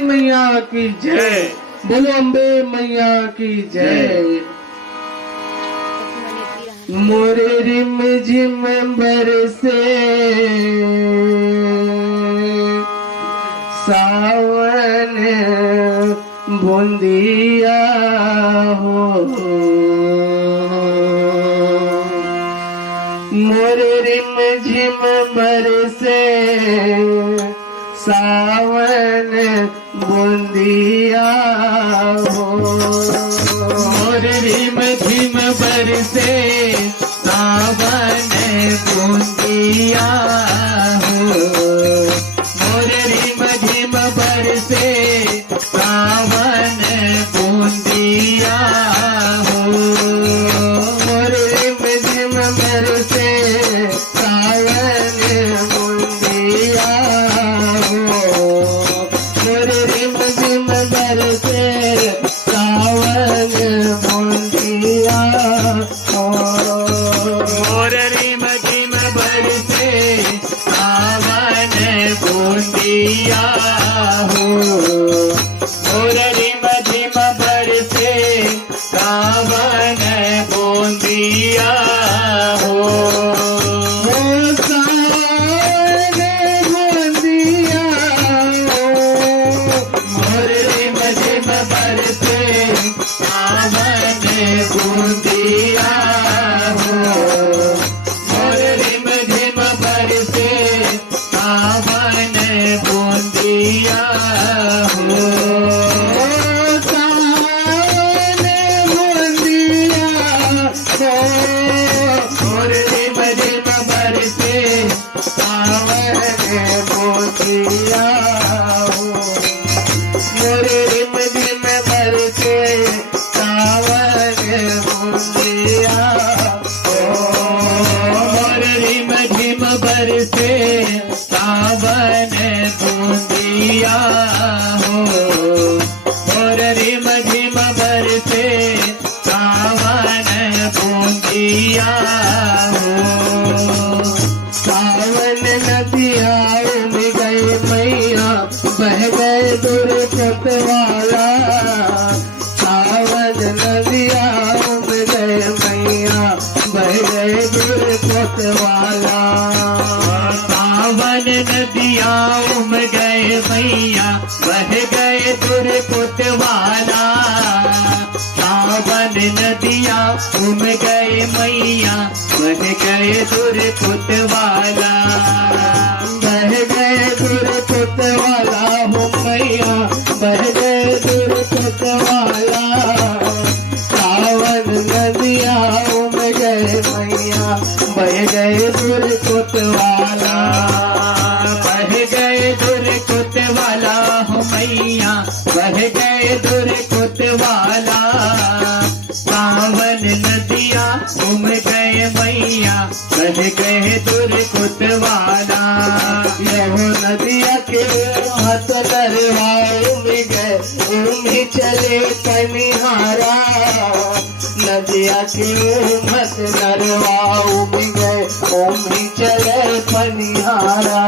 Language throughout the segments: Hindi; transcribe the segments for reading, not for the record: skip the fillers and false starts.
मैया की जय। बोलो अम्बे मैया की जय। मोरे रिम झिम बरसे सावन बूंदिया हो। मोरे रिम झिम बरसे सावन बूंदिया हो। मोरे रिम झिम बरसे सावन बूंदिया हो। मोरे रिम झिम बरसे सावन बूंदिया हो। मोरे रिम झिम बरसे सावन बूंदिया हो। मोरे रिम झिम बरसे सावन बूंदिया हो। मोरे रिम झिम बरसे सावन बूंदिया हो। मोरे रिम झिम बरसे सावन बूंदिया हो। मोरे रिम झिम बरसे सावन बूंदिया हो। मोरे रिम झिम बरसे सावन बूंदिया हो। मोरे रिम झिम बरसे सावन बूंदिया हो। मोरे रिम झिम बरसे सावन बूंदिया हो। मोरे रिम झिम बरसे सावन बूंदिया हो। मोरे रिम झिम बरसे सावन बूंदिया हो। सावन नदिया उम गए मैया बह गए दुर्गत वाला। सावन नदिया उम गए मैया बह गए दुर्गत वाला। सावन नदिया उम गए मैया बह गए दुर्गत वाला। सावन नदिया उम गए मैया बह गए दुर्गत वाला। बह गए दुर्गत वाला हो मैया बह गए दुर्गत वाला। सावन नदिया उम गए मैया बह गए दुर्गत वाला। बह गए दुर्गत वाला हो मैया बह गए दुर्गत वाला। सावन नदिया उम गए मैया बह गए दुर्गत वाला। यहो नदिया के हाथ नरवा उम गए उम चले पनिहारा। नदिया के मत नरवा उम गए उम चले पनिहारा।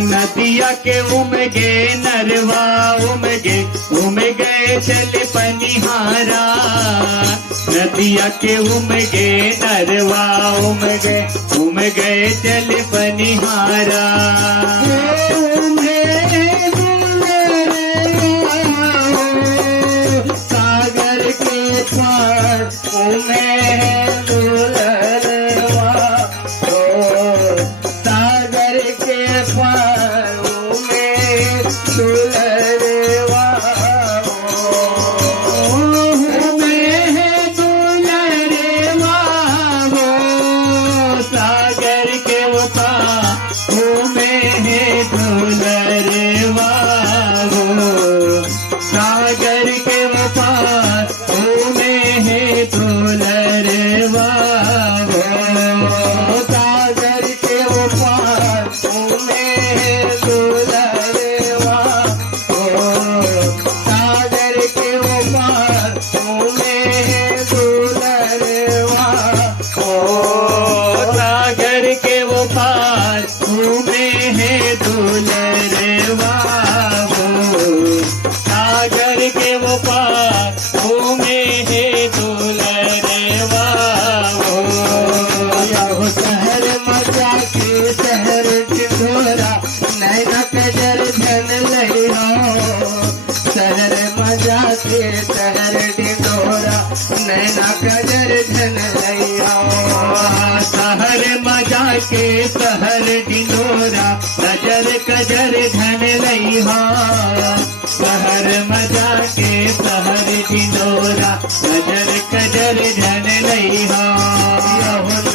नदिया के उम गे नरवा उम गए चल पनिहारा। नदिया के उम गे नरवा उम गए चल पनिहारा। सागर के पार दुलरवा हो। सागर के पार दुलरवा सागर के पार दुलरवा हो। सागर के पार दुलरवा हो। सागर के पार दुलरवा हो। लई हो शहर मजा के शहर डिडोरा नैना कजर धन लई हो शहर मजा के शहर डिडोरा नजर कजर धन लई हो शहर मजा के शहर डिडोरा नजर कजर धन लई हो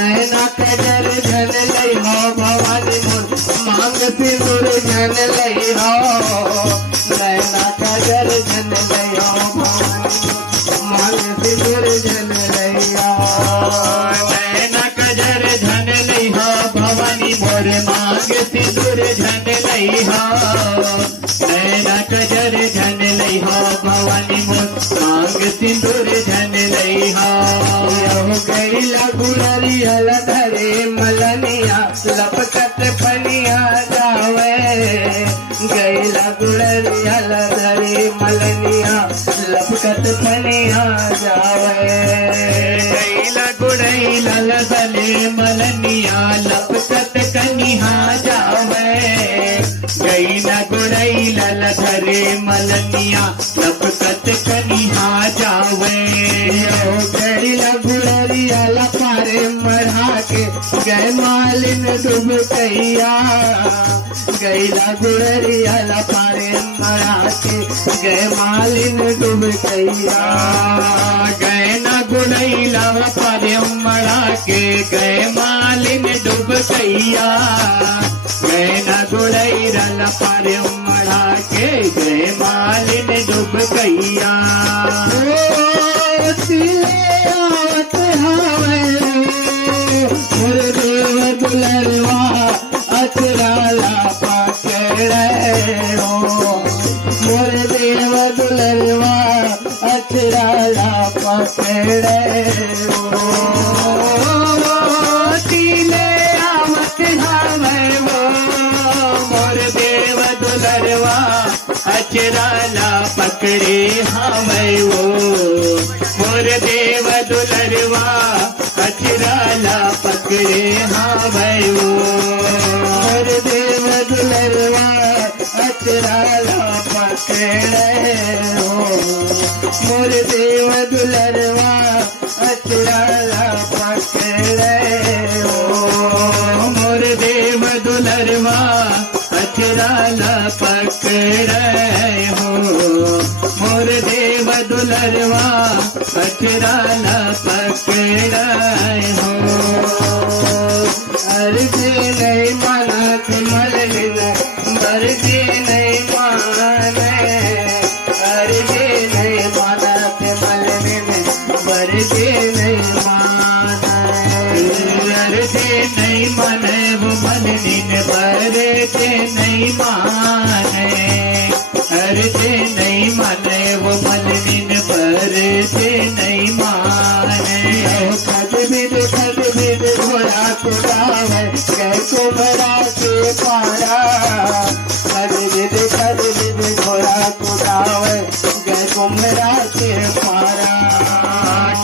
नैना कजर धन लई हो भवानी मोर मांग सिंदूर धन लई हो नैना कजर धन लई हो भवानी मांग सिंदूर धन लई हो नैना कजर धन लई हो भवानी मोर मांग सिंदूर धन लई हो नैना कजर धन लई हो भवानी मोर मांग सिंदूर धन लई हो गैला गुड़रिया धरे मलनिया लपकत पनिया जावे गैला गुड़रिया धरे मलनिया लपकत पनिया जावे गैला गुड़ैला धरे मलनिया लपकत कनिहा जावे गैला गुड़ैला धरे मलनिया लपकत कनिहा जावे गैला गुड़रिया पारे मढ़ा के गए मालिन डूब कैया गैला गुड़रिया पारे मढ़ा के गए मालिन डूब कैया गए न गुड़ैला पारे मढ़ा के गए मालिन डूब कैया गए न गुड़ैला पारे मढ़ा के गए मालिन डूब कैया दुलरवा अचराला पकड़े हो मोर देव दुलरवा अचराला पकड़े हो तिले आवत हवे वो मोर देव दुलरवा अचराला पकड़े हवे वो मोर देव दुलरवा अचराला पकड़े हवे वो मोर देव दुलरवा अचराला पकड़े हो मोर देव दुलरवा अचराला पकड़े हो मोर देव दुलरवा अचराला पकड़े हो मोर देव दुलरवा अचराला पकड़े हो अर्जी नहीं मानत मलिन मर्जी नहीं माने अर्जी नहीं मानत मलिन मर्जी नहीं माने अर्जी नहीं माने वो मलिन बरते नहीं माने अर्जी नहीं माने वो मलिन बरते नहीं माने खद बिद घोड़ा कुदावे गए कुमरा के पारा खद बिद घोड़ा कुदावे गए कुमरा के पारा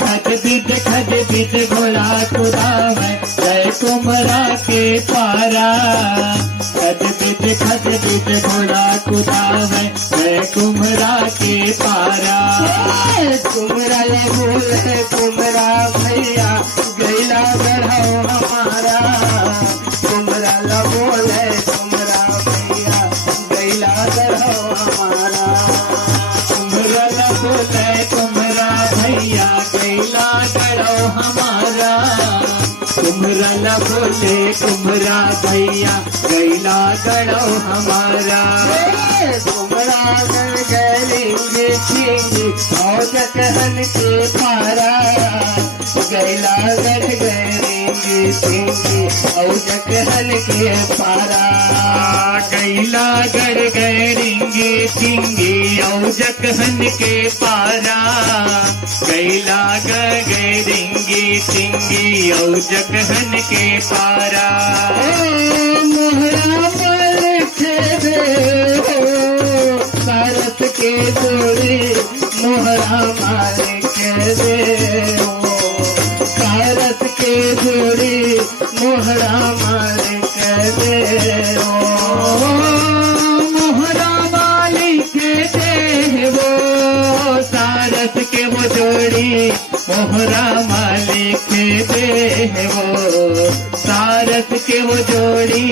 खद बिद घोड़ा कुदावे गए कुमरा के पारा खद बिद घोड़ा कुदावे गए कुमरा के पारा कुमरा बोले कुमरा भैया गैला गढ़ो हमारा कुमरा बोले कुमरा भैया गैला गढ़ो हमारा कुमरा बोले कुमरा भैया गैला गढ़ो हमारा कुमरा बोले कुमरा भैया गैला गढ़ो हमारा कुमरा गढ़ गैलेंगे छिंगी और कहन के पारा गैला गढ़ गैलेंगे छिंगी और कहन के पारा गैला गढ़ गैरेंगे सिंगी औ जखन के पारा गैला गैरेंगे सिंगी औ जखन के पारा मोहरा मल खेदे सारस के जोड़ी मोहरा माल खेदे सारस के जोड़ी मोहरा माल खेदे मोहरा मोहरा मालिक दे वो सारस के वो जोड़ी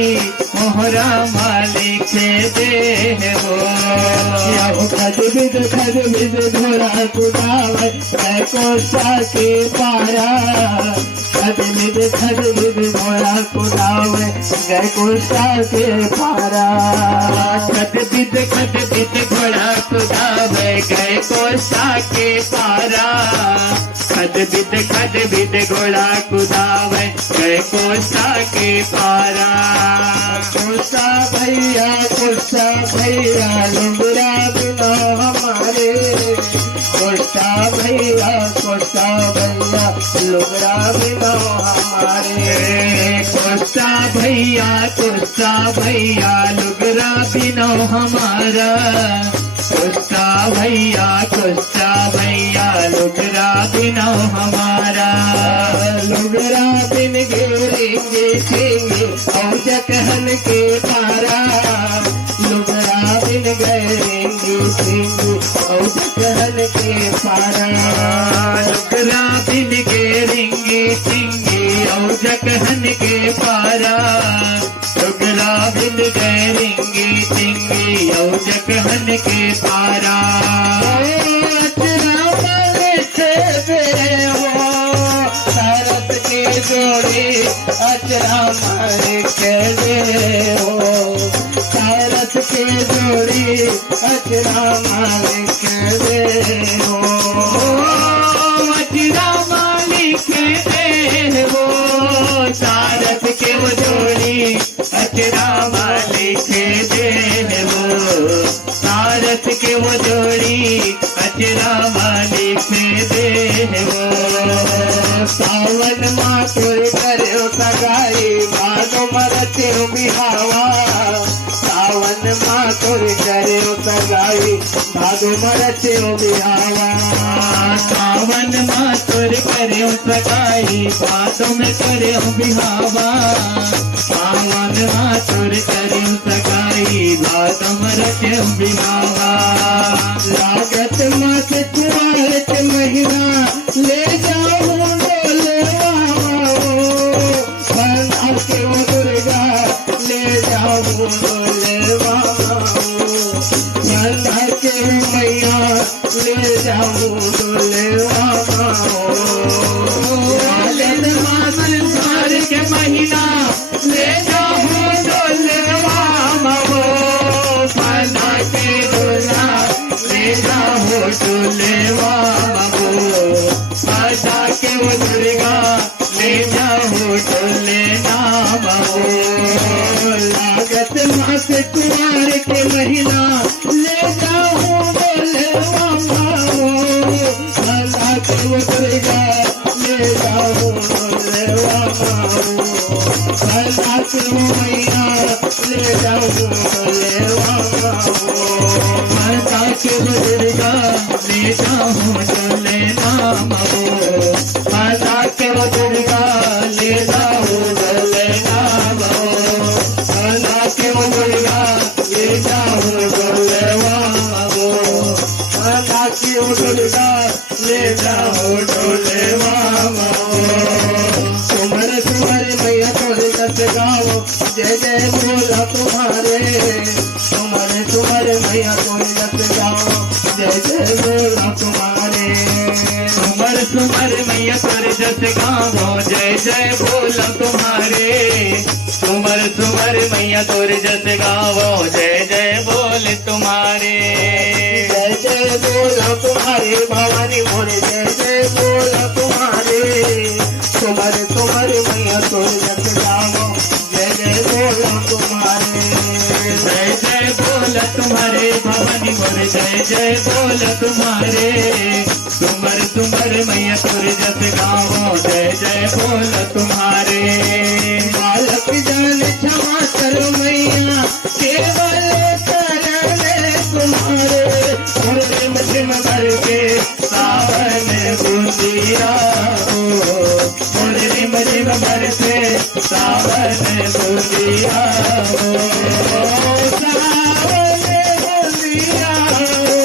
मोहरा मालिक दे वो खद बिद घोड़ा कुदावे कोसा के पारा खद बिद घोड़ा कुदावे गए कोसा के पारा खद बिद घोड़ा कुदावे गए कोसा के पारा खद बिद घोड़ा कुदावे गए कोसा के पारा कोसा भैया लुंगरा बिना हमारे कोसा भैया लुंगरा बिना हमारे कोसा भैया लुगरा बिनो हमारा कोसा भैया लुगरा बिनो हमारा लुगरा बिन गेरेंगे सिंगे और जकहन के पारा लुगरा बिन गेरेंगे सिंगे और जकहन के पारा लुगरा बिन गेरेंगे सिंगे और जकहन के पारा लुगरा बिन गेरेंगे सिंगे और जकहन के पारा जोड़ी अचरा मारे के दे हो सारस के जोड़ी अचरा मारे के दे हो अचरा मालिक दे हो सारस के वो जोड़ी अचरा मालिक दे हो सारस के वो जोड़ी अचरा मालिक दे हो सावन मातुर करे सगाई भादो मरते बिहावा सावन मातुर करे सगाई भादो मरते बिहावा सावन मातुर करे सगाई भादो में करे बिहावा सावन मातुर करे सगाई भादो मरते बिहावा लागत मास कुआरत महीना ले जाओ दुर्गा ले जाओ बोलेवा नंदा के मैया ले जाओ बोलेवा मास के महीना ले जाओ डोलेवा नंदा के डोला ले जाओ डोलेवा आजा के वो दुर्गा ले जाओ डोले लागत मास कुमार के महीना ले जाओ बोलेवा नंदा के वो दुर्गा ले जाओ बोलेवा नंदा के वो मैया ले जाओ बोलेवा माता के वो दुर्गा ले जाओ डोले नाम माता के वो दुर्गा ले जाओ डोले नाम माता के वो दुर्गा ले जाओ डोले माता के वो दुर्गा ले जाओ डोले तुम्हारे तुम्हारे मैया तोरे दस गाओ जय जय बोला तुम्हारे तुम्हारे मैया तोरे दस गाओ जय जय बोला तुम्हारे तुम्हारे मैया तोरे जस गावो जय जय बोला तुम्हारे तुम्हारे मैया तोरे जस गावो जय जय बोल तुम्हारे जय जय बोला तुम्हारे भवानी मोरे जय जय बोला तुम्हारे तुम्हारे मैया तोरे जस गाओ जय जय बोला तुम्हारे जय जय बोल तुम्हारे भवानी मोरे जय जय बोल तुम्हारे तुम्हारे मैया तोरे जस गावो जय जय बोल तुम्हारे बालक जान क्षमा करो मैया केवल करने तुम्हारे मुर्दे मध्यम भर के सावन बूंदिया मुर्दे मध्यम भर से सावन बूंदिया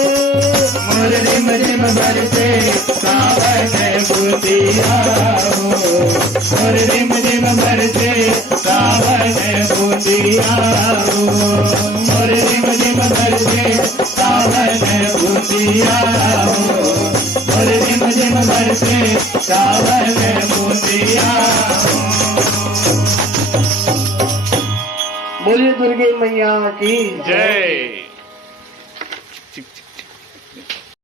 मुर्दे मध्यम भर से सावन बूंदिया हो और रिम झिम बरसे सावन बूंदिया हो और रिम झिम बरसे सावन बूंदिया हो और रिम झिम बरसे सावन बूंदिया हो। बोलिए दुर्गे मैया की जय।